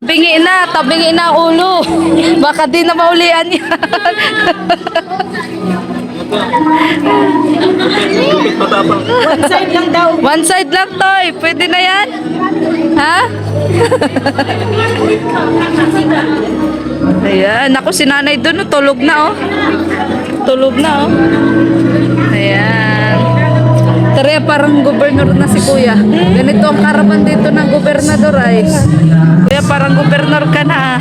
Tabingi na ulo. Baka di na maulian yan. One side lang daw. One side lang, Toy. Pwede na yan? Ha? Ayan. Ako, si nanay doon. Tulog na, oh. Tulog na, oh. Ayan. Tara, parang gobernador na si Kuya. Ganito ang karaman dito ng gobernador ay. Kuya, parang gobernador ka na, ah.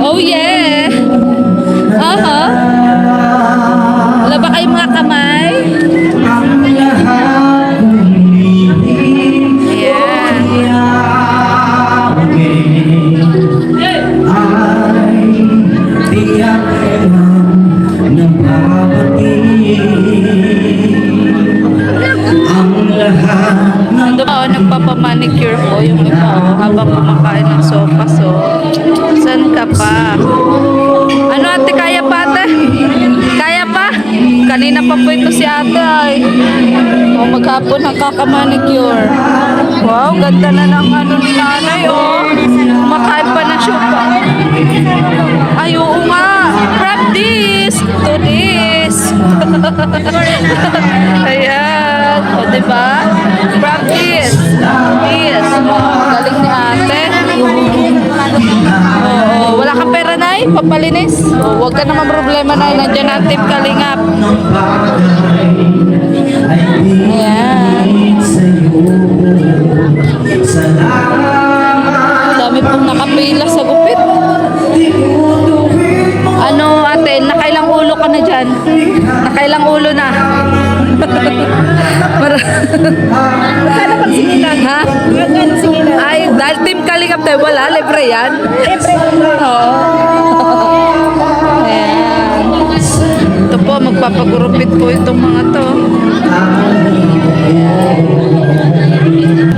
Oh, yeah. Aha. Wala ba kayong mga kamay? Ayan. Ando pa, nagpapamanicure po yung iba, oh, habang kumakain ng sopas, oh. Saan ka pa? Ano, ate, kaya pa, ate? Kaya pa? Kanina pa po ito si ate, ay. Oh, maghapon ang kakamanicure. Wow, ganda na ng ano ni nanay, oh. Kumakain pa ng sopa. Ay, oo nga. From this to this. Ayan. O, diba? From this. This. Galing ni ate. Oo, wala kang pera, Nay? Papalinis? O, huwag ka naman problema, Nay. Nandiyan ang Team Kalingap. Ayan. Dami pong nakapila sa gupit. Ano, ate, nakailang ulo ka na dyan? Nakailang ulo na? Magkano pag singilan? Ha? Magkano singilan? Ay, dahil Team Kalingap tayo, wala, libre yan. Libre. Oo. Ayan. Ito po, magpapagurupit po itong mga to.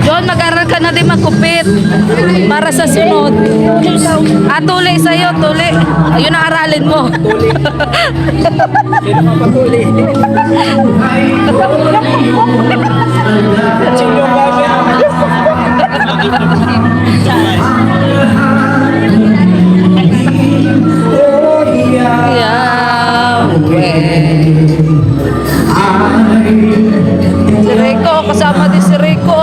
John, mag-aral ka na din magkupit para sa sunod. Tuli sa'yo, tuli. Ayun ang aralin mo. Sino mapatuli? Sino Yeah. Si Rico, kasama din si Rico.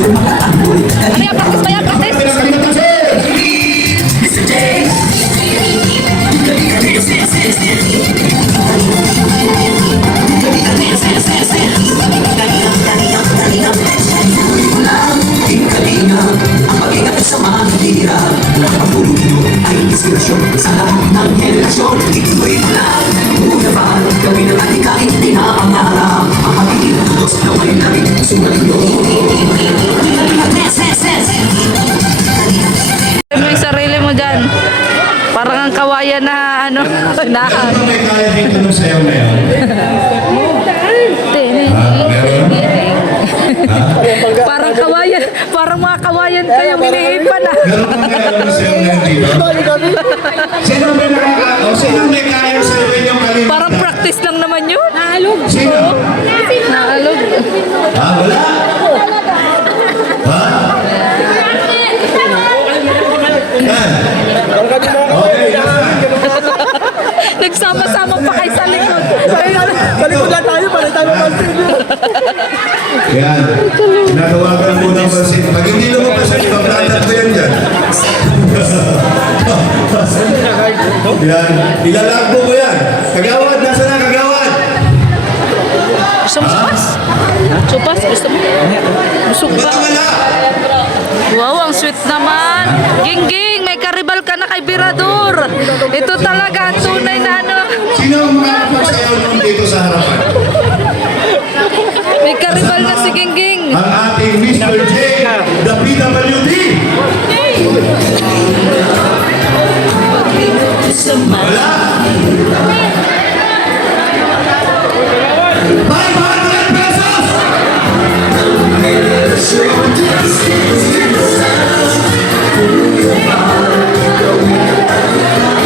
Kaya practice ba yan? Practice? Ano yung sarili mo dyan? Parang ang kawayan na ano, na Ano may kaya dito nung sayaw na yan? parang kawayan, parang mga kawayan kayo minihipan na. Meron bang kaya nung sayaw na yan dito? Sino may kaya sayaw yung kalimut? Parang practice lang naman yun. Sino? Naalog. Ha? Wala? Ha? Yan. Okay, Nagsama-sama pa kayo sa likod. Sa likod lang tayo, para tayo mag-studio. yan. Nanawagan mo ng pansin. Pag hindi lumabas yan, paglalat ko yan dyan. Yan. Ilalagbo mo yan. Kagawad, nasa na kagawad? Gusto mo supas? Supas? Gusto mo? Busog Ba't ka? wala? Wow, ang sweet naman. Gingging, may karibal ka na kay Birador. Ito talaga ang tunay na ano. Sino ang makakapagsayaw nun dito sa harapan? May karibal na si Gingging. ang ating Mr. J, the PWD. Wala. 500 pesos.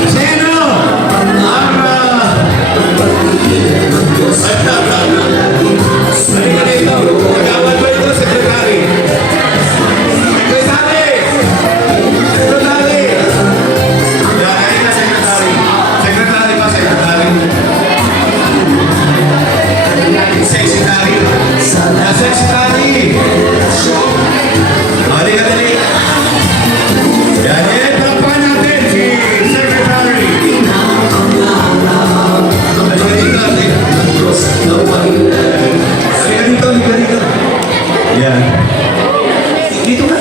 Sino ang halika dito. Kagawad mo ito, Secretary. Secretary! Secretary! Yan, ayun na, Secretary. Secretary ba, Secretary? Secretary. Yan, Secretary. Halika dali. Yan, palakpakan natin si Secretary. Halika dito, halika. Halika dito. Yan. Dito ka.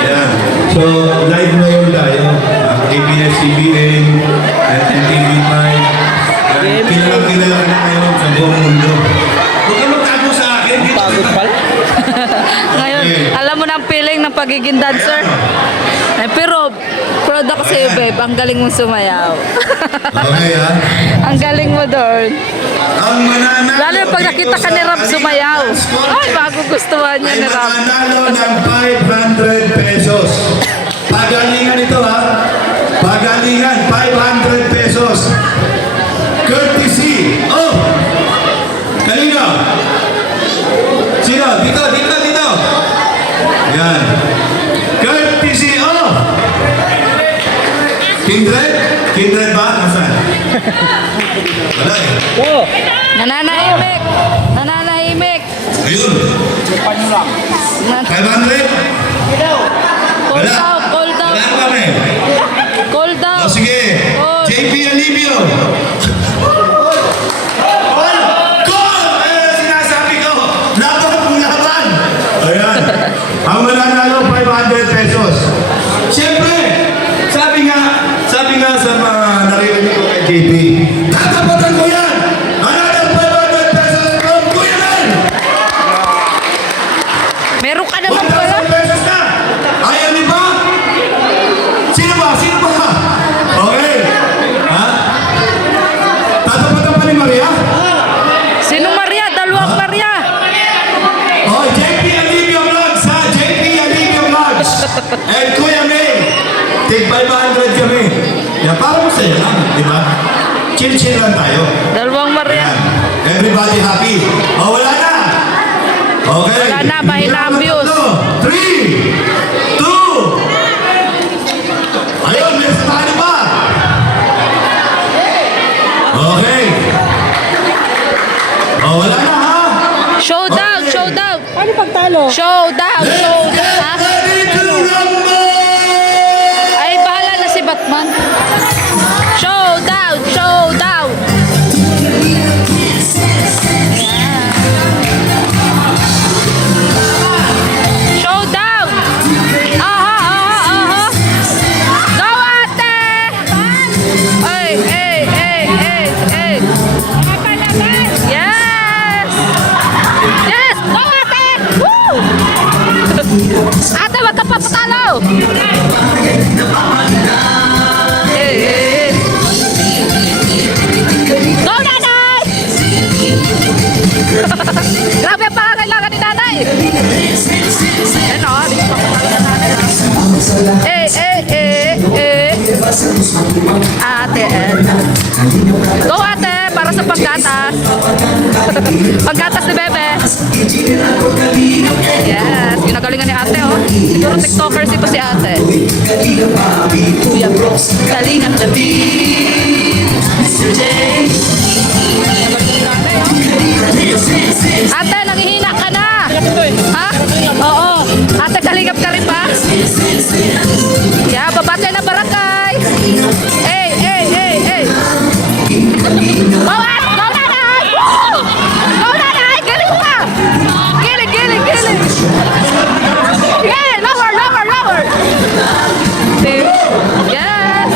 Yan. So, live ngayon tayo. ABS-CBN, NTV5. Kilala ka na kayo sa buong mundo. Huwag ka magtago sa akin. Pagod pala. Ngayon, alam mo na ang feeling ng pagiging dancer? Eh, pero, proud ako sa'yo, babe. Ang galing mong sumayaw. Okay, ha? Ang galing mo doon. Ang mananalo. Lalo yung pag nakita ka ni Rob sumayaw. Ay, magugustuhan niya Ay ni Rob. mananalo ng 500 pesos. Pagalingan ito, ha? Pagalingan, 500 pesos. Courtesy. Oh! Kanino? Sino? Dito, dito, dito. Yan. Courtesy. Oh! Kindred? Kindred ba? Nasaan? Wala eh. Oo. Nananahimik. Nananahimik. Ayun. Nan- 500? Call down, call down. Wala kami. Call down. O sige. Call. JP Alivio. Call! Eh, sinasabi ko. Laban kung laban. Ayan. Ang mananalo, 500 pesos. Siyempre, sabi nga sa mga naririnig ko kay JP, tatapatan ko yan! Another 500 pesos from Kuya Mel! Meron ka naman pala. 1,000 pesos na! Ayaw niyo ba? Sino ba? Sino ba? Okay. Ha? Tatapatan pa ni Maria? Sinong Maria? Dalawang Maria. Oh, JP Alivio Vlogs ha? JP Alivio Vlogs. And Kuya May. Take 500 kami. Yan, para masaya lang, di ba? Chill-chill lang tayo. Dalawang Maria. Ayan. Everybody happy. Oh, wala na. Okay. Wala na, mahina-abuse. 3, 2. Ayun, may sumali pa. Okay. Oh, wala na ha? Showdown, Okay. showdown. Paano pagtalo? Showdown, showdown. Ha? Get ready to rumble! Ay, bahala na si Batman. Showdown, showdown. Showdown. Aha, aha, aha. Go, ate. Ay, ay, ay, ay, ay. Yes. Yes, go, ate. Woo. Ate, wag ka papatalo. Eh, eh, eh. Go, nanay! Grabe ang pangangailangan ni nanay. Ano, di pa patalo na nanay. Eh, eh, eh, eh. Ate, go, ate, para sa paggatas. Paggatas ni Bebe. Yes, ginagalingan ni ate, oh. Siguro TikToker ito si ate. Kuya Bro, galingan na Ate, nanghihina ka na. Ha? Oo. Ate, kalingap ka rin ba? Yeah, babate na barangay. Hey, hey, hey, hey. Bawat! Go nanay! Woo! Go nanay! Giling pa! Giling, giling, giling! Yeah! Lower, lower, lower! Yes!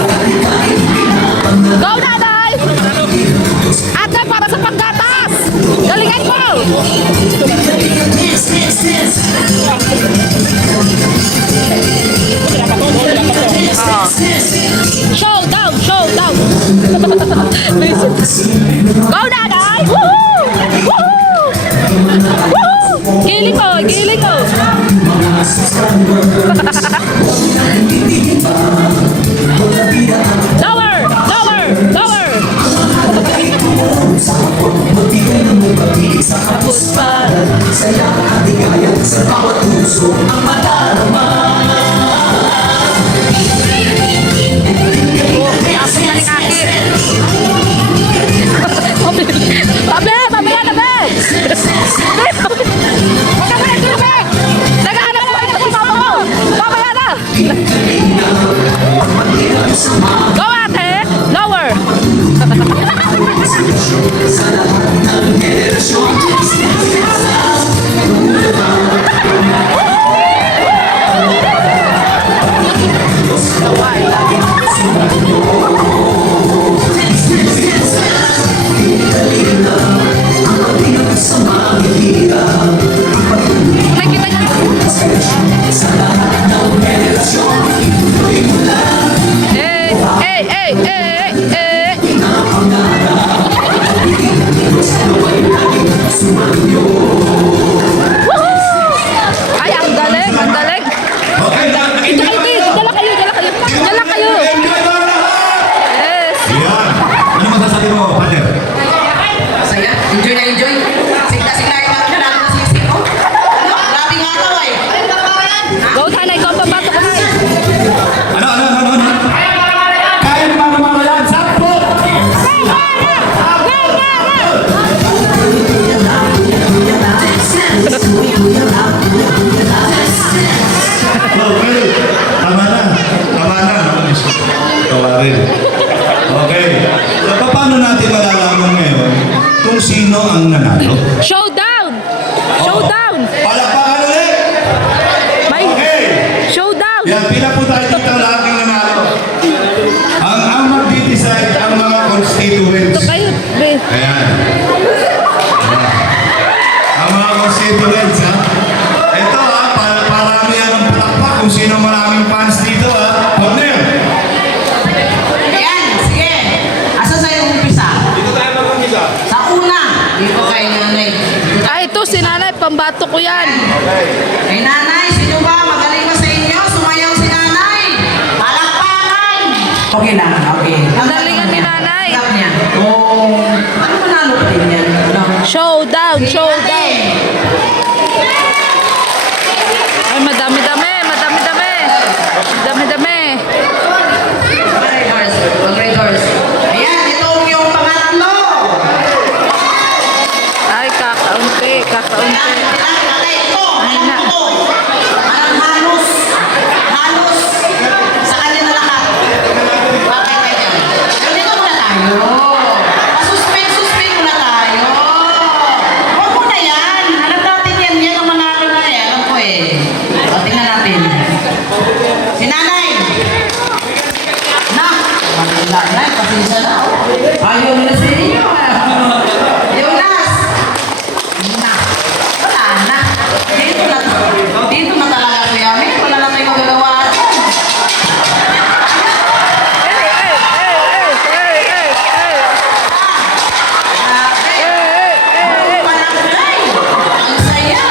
Showdown! Showdown! Go na, guys! Woohoo! Woohoo! Woohoo! Giling ko! Giling ko! Lower! Lower! Lower! Pabe! Pabe na, Pabe! Naghahanap ko kayo ng papa mo! Mamaya na! Go, ate! Lower! Nakikita niyo? Ay, ang galing, ang galing. Okay, Dala kayo, dala kayo, dala kayo. Dala kayo. Enjoy mo lahat! Yes. Yan. Ano masasabi mo, partner? Saya, enjoy na enjoy. Sigla-sigla yung mga nanalo ng sisig. Oh, ano? Grabe nga daw eh. Go, Tanay, go, papato ka na. Ano? Kaya ni Mama yan, sakpo! Okay, tama na. Tawa rin. Okay. So, paano natin malalaman ngayon kung sino ang nanalo? Showdown! Showdown! Palakpakan ulit! May Okay! showdown! Yan, pila po tayo dito lahat ng nanalo. Ang mag-decide ang mga constituents. Ito kayo, be. Ayan. Ang mga constituents, ha? Ito, ha? Parami yan ang palakpak kung sino maraming fans dito, ha? Corner! Ayan, sige. Asa sa'yo umpisa? Dito tayo mag-umpisa. Sa una. Dito kay nanay. Ay, ito si nanay, pambato ko yan. Kay nanay, sino ba? Magaling ba sa inyo? Sumayaw si nanay. Palakpakan! Okay lang, okay. Ang galingan ni nanay. Love niya. Oh, ano manalo pa din yan? No? Showdown! Showdown! Ay, madami-dami! Madami-dami! Madami-dami! Congratulations. Ayan, ito yung pangatlo. Ay, kakaunti, kakaunti. Ay na. Parang halos. Halos. Sa kanya na lahat. Bakit kaya? Dito muna tayo. Suspend muna tayo. Huwag muna yan. Alam natin yan. Yan ang manalo na eh. Alam ko eh. O, tingnan natin. Si nanay. Na. Nanay, pasensya na. Ayaw nila sa inyo. Jonas. Na. Wala na. Dito na talaga kuya. Wala na tayong magagawa. Barangay. Ang saya.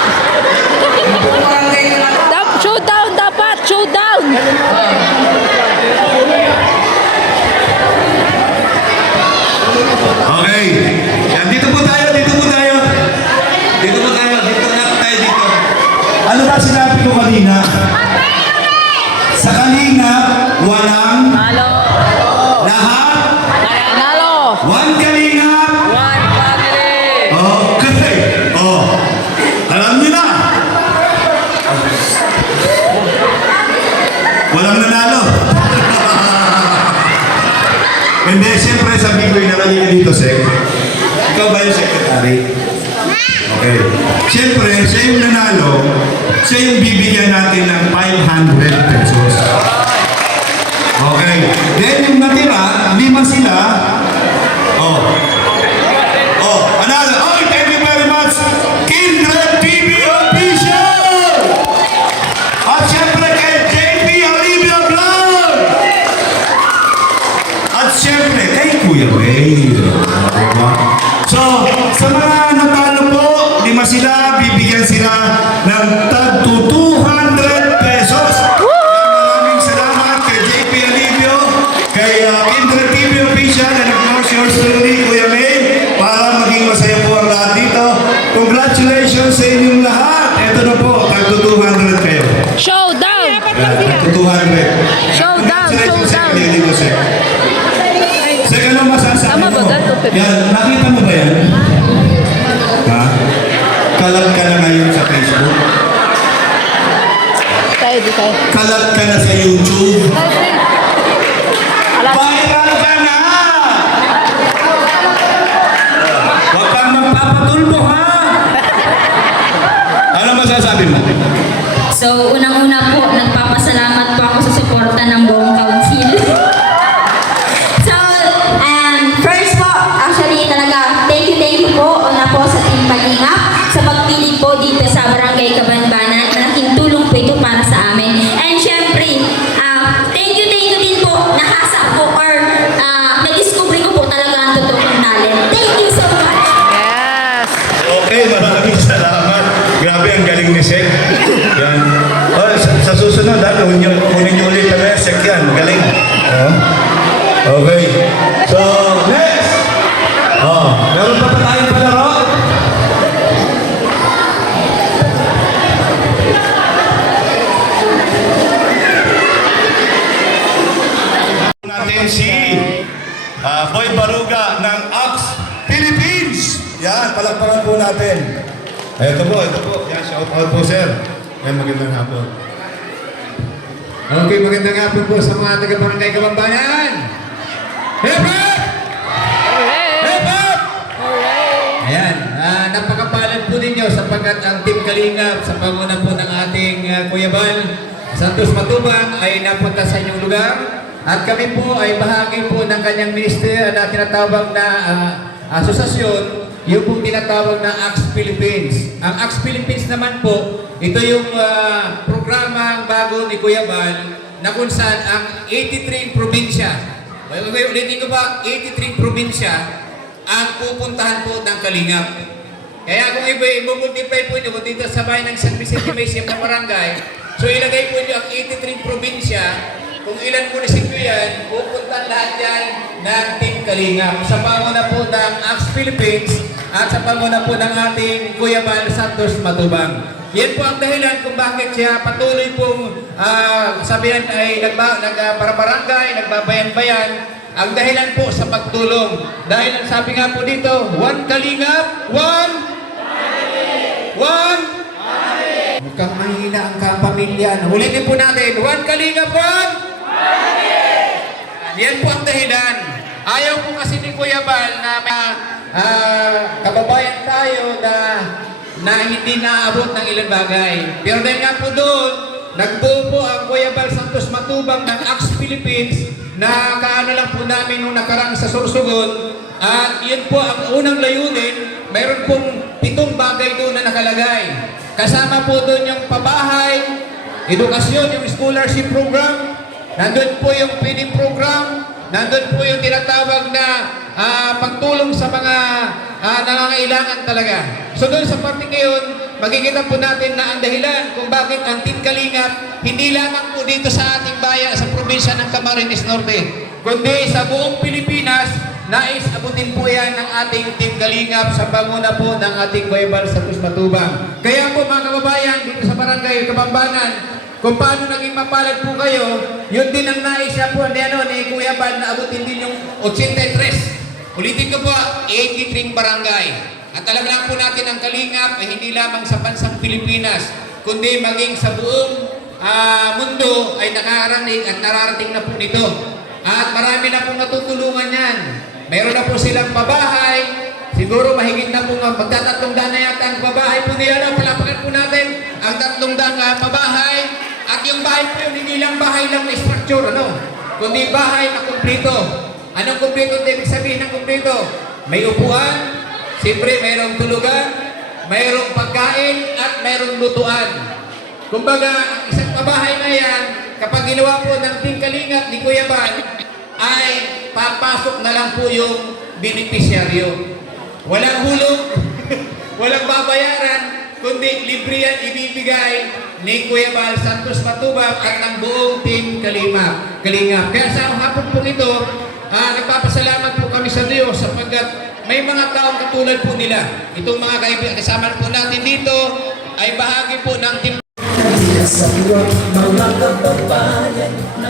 Barangay na lang. Showdown dapat! Showdown! Okay. Yan, dito po tayo. Dito na tayo dito. Ano ba sinabi ko kanina? Sa kanina, walang Halo! lahat. Nalo! One kalinga. One family! Okay. Oh. Alam niyo na. Walang nanalo. Hindi, siyempre sabi ko yung nakalina dito, Sek. Ikaw ba yung secretary? Okay. Siyempre, siya yung nanalo, siya yung bibigyan natin ng 500 pesos. Okay. Then yung natira, 5 sila. Oh. Oh, another. Oh, thank you very much. sila, bibigyan sila ng tag to 200 pesos. Maraming salamat kay JP Alivio, kay Indra TV Official, and of course yours truly, Kuya May, para maging masaya po ang lahat dito. Congratulations sa inyong lahat. Ito na po, tag to 200 kayo. Showdown! Tag to 200. Showdown! Congratulations sa Showdown! inyo dito, Sir. Sir, anong masasabi Tama ba, mo? Gato? Yan, nakita mo ba yan? Ha? Kalat ka na ngayon sa Facebook? Tayo, di tayo. Kalat ka na sa YouTube? Alam, Viral ka na! Huwag kang magpapatulbo, ha? Ano masasabi mo? So, unang-una po, nagpapasalamat po ako sa suporta ng buong council. So, first po, actually talaga, thank you po una po sa Team Kalingap sa pagpili po dito sa Barangay Kabanbanan. Malaking tulong po ito para sa amin. And syempre, thank you din po, nahasa ko or na-discover ko po talaga ang totoong talent. Thank you so much! yes! Okay, maraming salamat. Grabe, ang galing ni Sek. Yan. Oh, sa susunod, kunin niyo ulit kami. Sek yan, galing. Oh. Okay. So, next! Oh, meron pa tayong palaro? Natin si Boy Baruga ng Axe Philippines. Yan, palakpakan po natin. Ito po. Yan, shout out po, sir. Yan, magandang hapon. Okay, magandang hapon po sa mga taga-barangay Kabambanan. Hip hop! Hip hop! Ayan, napakapalad po ninyo sapagkat ang Team Kalingap sa panguna po ng ating Kuya Bal Santos Matubang ay napunta sa inyong lugar at kami po ay bahagi po ng kanyang minister na tinatawag na asosasyon, yung pong tinatawag na Axe Philippines. Ang Axe Philippines naman po, ito yung programang bago ni Kuya Bal na kung saan ang 83 probinsya, ulitin ko ba, 83 probinsya ang pupuntahan po ng Kalingap. Kaya kung i-multiply po nyo dito sa bayan ng San Vicente Maysium na barangay, so ilagay po nyo ang 83 probinsya, kung ilan munisipyo yan, pupuntahan lahat yan ng Team Kalingap. Sa panguna po ng Axe Philippines at sa panguna po ng ating Kuya Bal Santos Matubang. Yan po ang dahilan kung bakit siya patuloy pong sabihan ay nagbarangay, nagbabayan-bayan. Ang dahilan po sa pagtulong. Dahil ang sabi nga po dito, one Kalingap, one. Mukhang mahina ang kapamilya. Ulitin po natin, one Kalingap, one. Yan po ang dahilan. Ayaw po kasi ni Kuya Bal na kababayan tayo na hindi naabot ng ilang bagay. Pero dahil nga po doon, nagbuo po ang Kuya Bal Santos Matubang ng Axe Philippines na kaano lang po namin nung nakarang sa Sorsogon. At yun po ang unang layunin, mayroon pong 7 bagay doon na nakalagay. Kasama po doon yung pabahay, edukasyon, yung scholarship program, nandun po yung feeding program, nandun po yung tinatawag na pagtulong sa mga nangangailangan talaga. So doon sa parte ngayon, makikita po natin na ang dahilan kung bakit ang Team Kalingap hindi lamang po dito sa ating bayan, sa probinsya ng Camarines Norte, kundi sa buong Pilipinas, nais abutin po yan ng ating Team Kalingap sa panguna po ng ating Kuya Bal Santos Matubang. Kaya po mga kababayan, dito sa Barangay Kabambanan, kung paano naging mapalad po kayo, yun din ang nais siya po ni Kuya Bal na abutin din yung 83. Ulitin ko po, 83 barangay. At alam lang po natin ang Kalingap ay hindi lamang sa bansang Pilipinas, kundi maging sa buong mundo ay nakarating at nararating na po nito. At marami na pong natutulungan yan. Meron na po silang pabahay. Siguro mahigit na po magtatatlong daan na yata ang pabahay po nila. Palapakan po natin ang 300 pabahay. At yung bahay po yun, hindi lang bahay lang na structure, kundi bahay na kumplito. Anong kumplito? Ibig sabihin ng kumplito? May upuan, siyempre mayroong tulugan, mayroong pagkain, at mayroong lutuan. Kumbaga, ang isang pabahay na yan, kapag ginawa po ng Team Kalingap ni Kuya Bal, ay papasok na lang po yung beneficiaryo. Walang hulog, walang babayaran, kundi libre yan ibibigay ni Kuya Bal Santos Matubang at ng buong team Kalingap. Kaya sa hapon po ito, nagpapasalamat po kami sa Diyos sapagkat may mga taong katulad po nila. Itong mga kaibigan kasama po natin dito ay bahagi po ng team.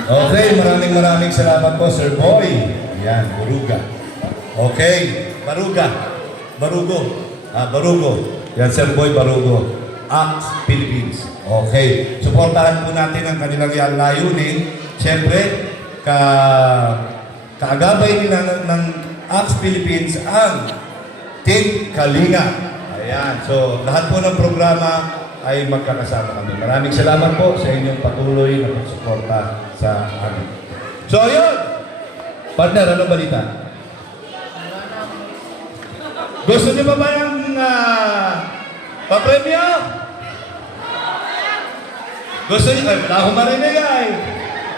Okay, maraming salamat po, Sir Boy. Yan, Baruga. Okay, Barugo. Yan, Sir Boy Barugo. Act Philippines. Okay, suportahan po natin ang kanilang layunin. Siyempre, kaagabay nila ng Act Philippines ang Team Kalinga. Ayan, so lahat po ng programa ay magkakasama kami. Maraming salamat po sa inyong patuloy na pagsuporta sa amin. So, yun! Partner, ano balita? Gusto niyo pa ba ng papremyo? Gusto niyo? Ay, wala akong marinig ay.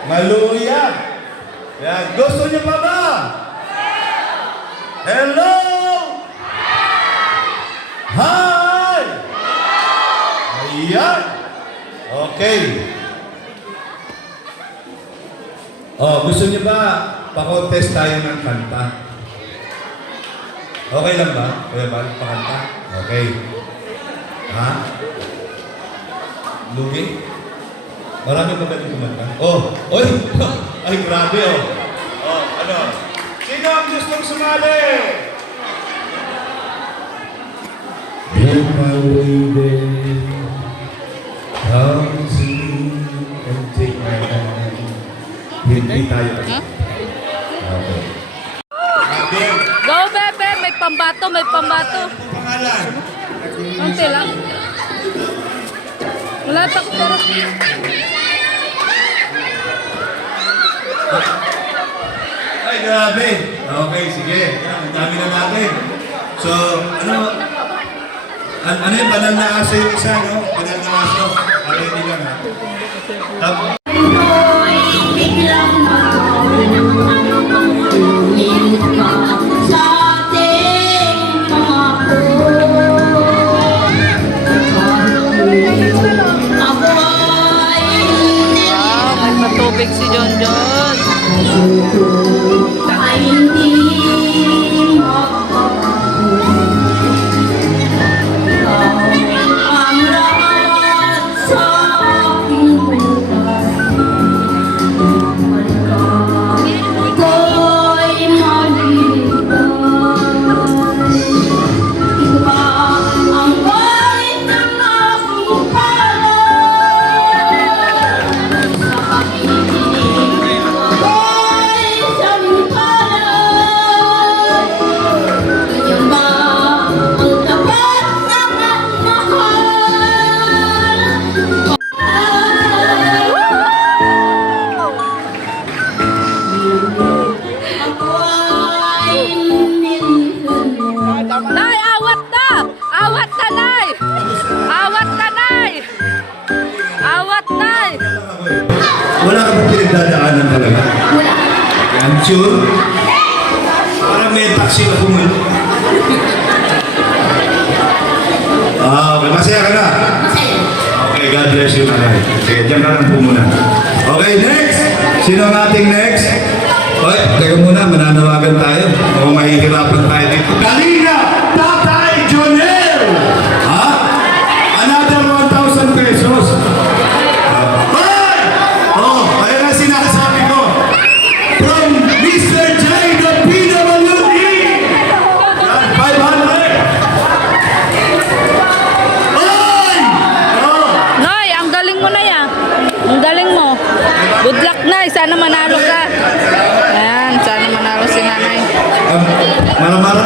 Maluya. Yan. Gusto niyo pa ba? Hello! Hi! Ayan! Okay. Oh, gusto niyo ba pa-contest tayo ng kanta? Okay lang ba? Kuya Bal, pakanta? Okay. Ha? Lugi? Marami pa ba kumanta? Oh! Oy! Ay, grabe oh! Oh, ano? Sino ang gustong sumali? In my way there, come to me and take my hand. Hindi tayo. Huh? Okay. Again. Go, bebe! May pambato, may pambato. Ano pangalan? Konti lang. Wala pa ko pero. Ay, grabe. Okay, sige. Ang dami na natin. So, ano yung banal na aso yung isa, no? Banal na aso. Ano yung nila na? Wow, may patubig si John John. Nay, awat na! Awat na, Nay! Awat na, Nay! Awat, Nay! Wala ka bang pinagdadaanan talaga? Wala. Yan, sure? Parang may taxi na pumunta. Okay, masaya ka na? Okay, God bless you, nanay. Sige, dyan ka lang po muna. Okay, next! Sino ang ating next? Okay, teka muna, mananawagan tayo. O mahihirapan tayo dito. Kalina! Tatay Jonel! Ha? Another 1,000 pesos. Bye! Oh, ayan ang sinasabi ko. From Mr. J. the PWD! Yan, 500! Ay! Oh! Nay, ang galing mo na yan. Ang galing mo. Good luck, Nay. Sana manalo ka. Ayan, sana manalo si Nanay. Mara-mara.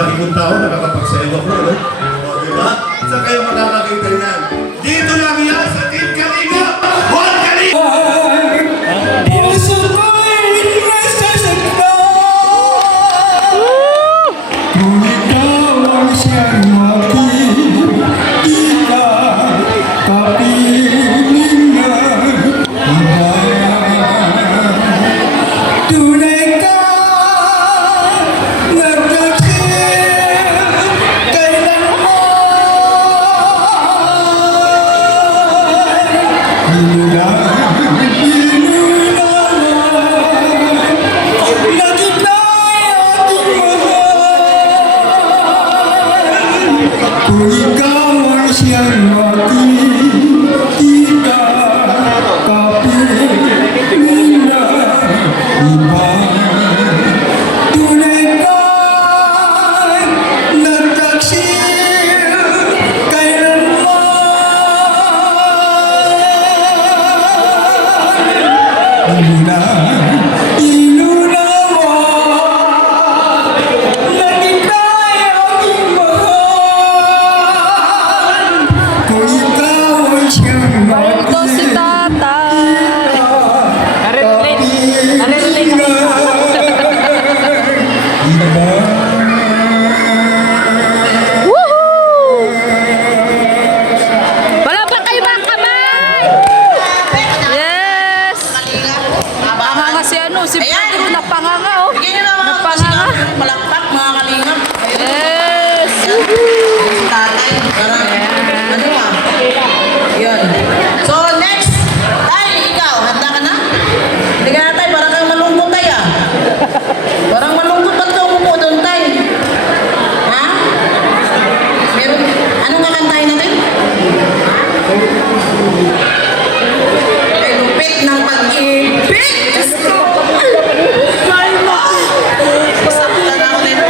laki kong tao, nakakapagsayaw ako, no? O, diba? Saan kayo makakakita yan? Dito lang yan sa Team Kalinga! One Kalinga! Puso ko'y nasasaktan. Kung ikaw ang siyang makikita, kapiling na iba. Tunay ka, nagdaksil kung ikaw ang siyang makikita, kapiling na iba. Tunay ka'y nagtaksil kailanman. Inunawa na kita'y aking mahal. Kung ikaw ay siyang Ito si tatay. Woohoo! Wala ba kayo mga kamay? Yes! Panganga si ano, si Pedro napanganga oh. Bigyan nyo naman ang Napanganga. malakpak, mga kalingap. Yes! Tatay, parang, ano ba? Yun. So, next. Tay, ikaw, handa ka na? Hindi ka na, Tay, parang kang malungkot, Tay, ah. Parang malungkot, ba't ka umupo doon, Tay? Ha? Meron, anong kakantahin natin? Ay, lupit ng pag-ibig! Diyos ko! Ay, ma! Sakta na ako nito.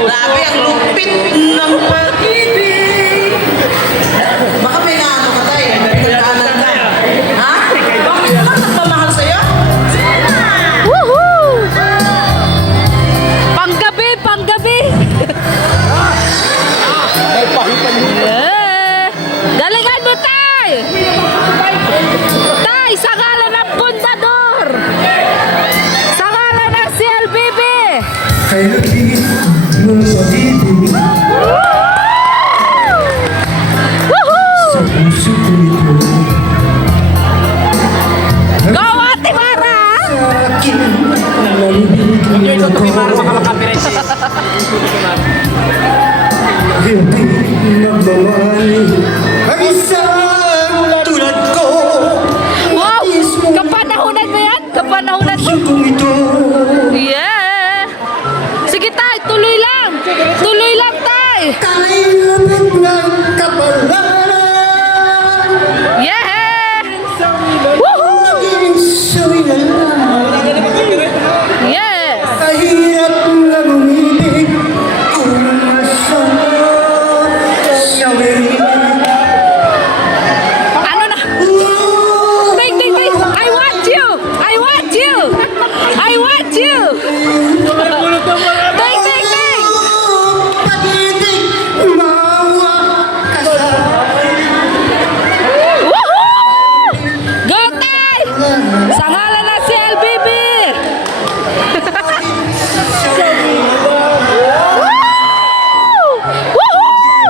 Grabe, ang lupit ng pag-ibig! Baka may naano ka tayo, may pinagdaanan ka. Ha? Bakit naman nagmamahal sa'yo? Woohoo! Panggabi, panggabi! Yeah. Galingan mo, tay! Tay, sa ngalan ng pundador! Sa ngalan ng CLBB! kay lupit mo pag-ibig. Woohoo! Sa puso ko ito, Go, Ate Mara! akin nalibig ako. Hindi magmamahal ang isang tulad ko. Wow! Kapanahunan mo yan? Kapanahunan mo? Puso kong ito, Yeah! Sige, tay, tuloy lang! Tuloy lang, tay! kay lapit ng kapalaran. Yeah! Woohoo! Maging sa'yo na lang. Yes! Kahirap lang umibig kung nasaan sa Ano na? Ting, ting, ting! I want you! I want you! I want you! Ting, ting, ting! pag-ibig, umawa ka sa Woohoo! Go, tay! Sa ngalan ng CLBB! Woohoo!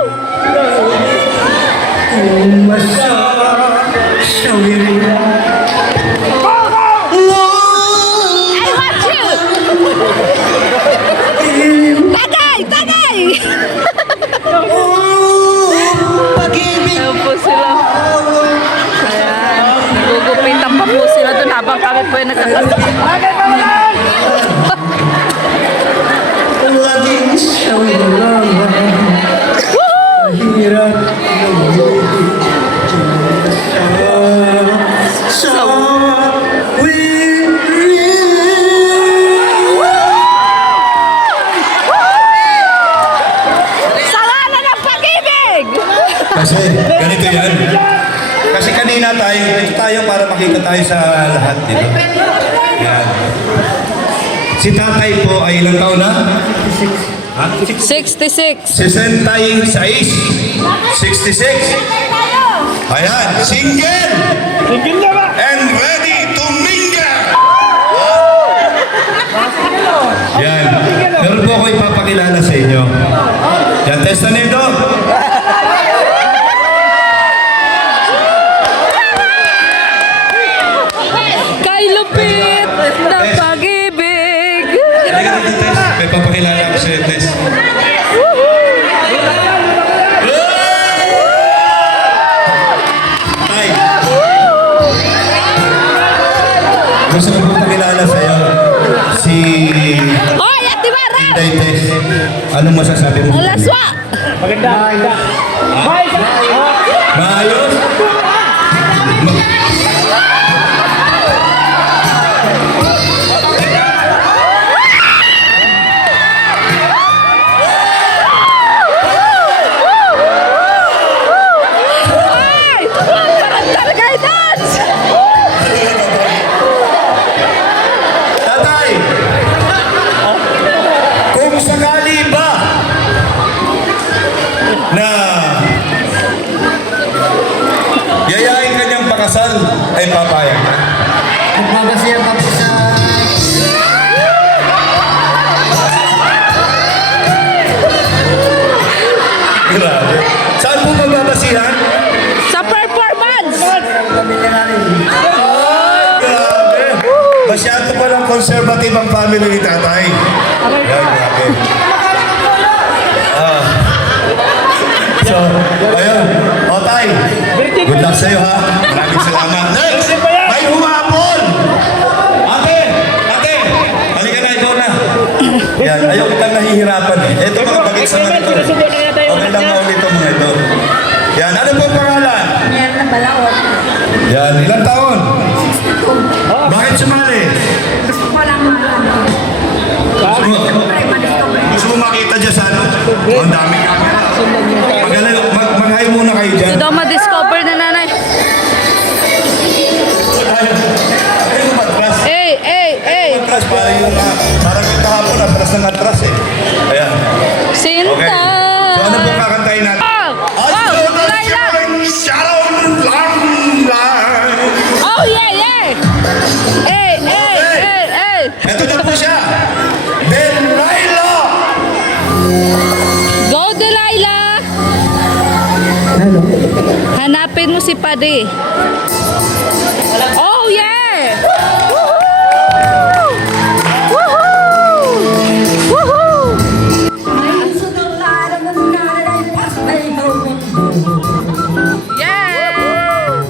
masasawin. I want you! Tagay! Tagay! Pag-ibig, Ayun po sila. Ayan. Nagugupitan pa po sila doon habang kami po ay nagkakasama. laging sa'yo lamang. Hirap ng umibig sa Sa ngalan ng pag-ibig! Kasi ganito yan. Kasi kanina tayo, dito tayo para makita tayo sa lahat dito. Yan. Si tatay po ay ilang taon na? Ha? 66. 66. 66. Ayan, single. Tingin na ba? And ready to mingle. Yan. Meron po ako ipapakilala sa inyo. Yan, testa nito. Kay Lupit ng pag-ibig. Halika dito, Tess. May papakilala ako sa'yo, Tess. Tay. Gusto ko pong pakilala sa'yo. Si Hoy, Ate Mara! Tay Tess. Anong masasabi mo? Alaswa! Maganda. Maayos? Ay! Parang talaga dance! Tatay! Kung sakali ba na yayain kanyang pakasal ay papayag ka? Magbabasiya pa po sa Grabe. Saan po magbabasihan? Sa performance! pamilya namin. Grabe. Masyado palang conservative ang family ni tatay. Yan, grabe. Ah. So, ayun. O, tay. Good luck sa'yo, ha? Maraming salamat. Next! May humapon! Ate! Ate! Halika na, ikaw na. Yan, ayaw kitang nahihirapan eh. Ito mga bagets naman ito. Okay lang mo ulit mga ito. Yan, ano po ang pangalan? Yan na balaot. Yan, ilang taon? Bakit sumali? Walang malam. Gusto mo makita dyan sa ano? Oh, ang daming camera. Mag-hi muna kayo dyan. Ito daw ma-discover na nanay. Ayun, matras. Hey! Matras, parang yung kahapon, atras ng atras eh. Ayan. Sinta! Okay. So ano po kakantayin natin? Wow! Laila! Oh, yeah! Hey! Ito na po siya. Delilah! Go, Delilah! Hanapin mo si Padi. Oh, yeah! Woohoo! Yeah!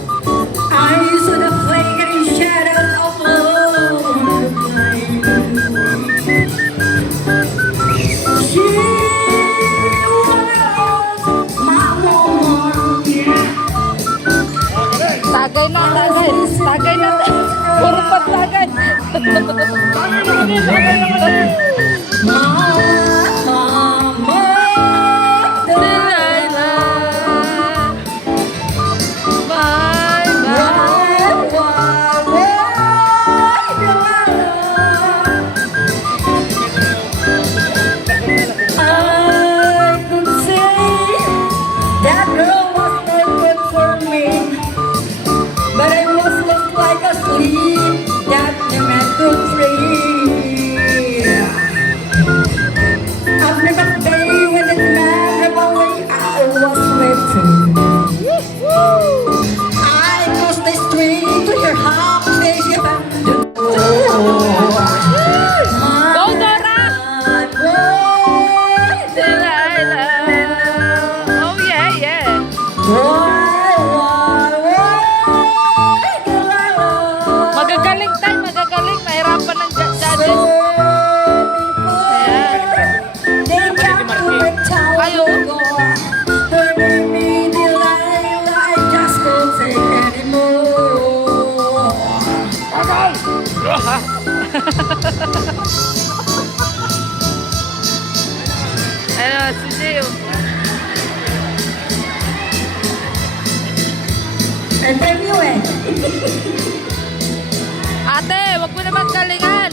Tagay na. Puro patagay. Delilah. Bye. I could say that girl was not good for me, but I was lost like asleep that the man could dream. After that day when the man drove away, I was waiting. I crossed the street to your house, they abandoned. Go, Dora! Delilah. Oh, yeah. Magagaling tayo, magagaling. Mahirapan ng judges. Ayo. Ano, si Gio. Ate, wag mo naman galingan.